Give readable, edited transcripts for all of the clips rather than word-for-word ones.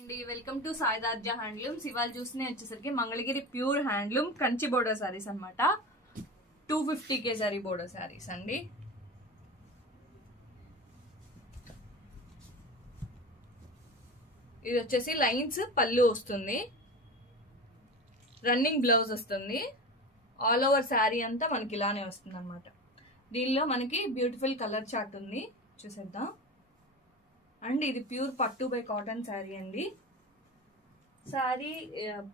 అండి welcome to సాయిదార్జా handlooms. ఇవాళ చూసిన వచ్చేసరికి Mangalagiri pure handloom Kanchi border saris అనమాట. 250K సారీ బోర్డర్ శారీస్ అండి. ఇది వచ్చేసి లైన్స్ పళ్ళు వస్తుంది, రన్నింగ్ బ్లౌజ్ వస్తుంది, ఆల్ ఓవర్ శారీ అంతా మనకి ఇలానే వస్తుంది అనమాట. దీనిలో మనకి బ్యూటిఫుల్ కలర్ చార్ట్ ఉంది, చూసేద్దాం. అండ్ ఇది ప్యూర్ పట్టు బై కాటన్ శారీ అండి. శారీ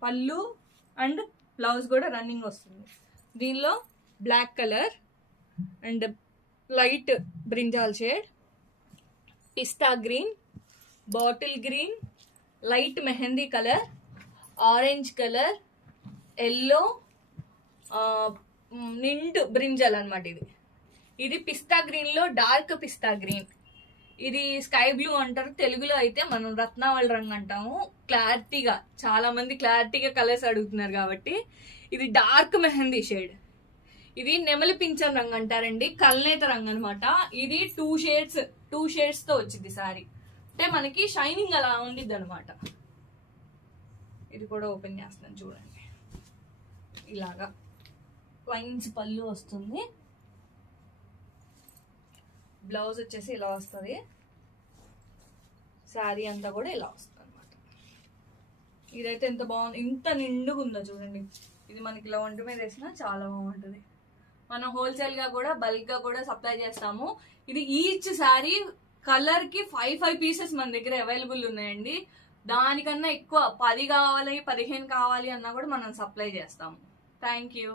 పళ్ళు అండ్ బ్లౌజ్ కూడా రన్నింగ్ వస్తుంది. దీనిలో black colour and light brinjal shade, pista green, bottle green, light mehndi colour, orange colour, yellow, నిండు బ్రింజల్ అనమాట. ఇది పిస్తా గ్రీన్ లో డార్క్ పిస్తా గ్రీన్. ఇది స్కై బ్లూ అంటారు, తెలుగులో అయితే మనం రత్నావళి రంగు అంటాము. క్లారిటీగా చాలా మంది క్లారిటీగా కలర్స్ అడుగుతున్నారు కాబట్టి ఇది డార్క్ మెహందీ షేడ్. ఇది నెమలి పింఛన్ రంగు అంటారండి, కల్నేత రంగు అనమాట. ఇది టూ షేడ్స్ తో వచ్చింది సారీ. అంటే మనకి షైనింగ్ అలా ఉండిద్ది అనమాట. ఇది కూడా ఓపెన్ చేస్తాను చూడండి. ఇలాగా లైన్స్ పళ్ళు వస్తుంది, బ్లౌజ్ వచ్చేసి ఇలా వస్తుంది, శారీ అంతా కూడా ఇలా వస్తుంది అనమాట. ఇదైతే ఎంత బాగుంది, ఇంత నిండుగా ఉందో చూడండి. ఇది మనకి ఇలా ఒంటి మీద వేసినా చాలా బాగుంటుంది. మనం హోల్సేల్ గా కూడా బల్క్ గా కూడా సప్లై చేస్తాము. ఇది ఈచ్ శారీ కలర్ కి 5 పీసెస్ మన దగ్గర అవైలబుల్ ఉన్నాయండి. దానికన్నా ఎక్కువ 10 కావాలి 15 కావాలి అన్నా కూడా మనం సప్లై చేస్తాము. Thank you.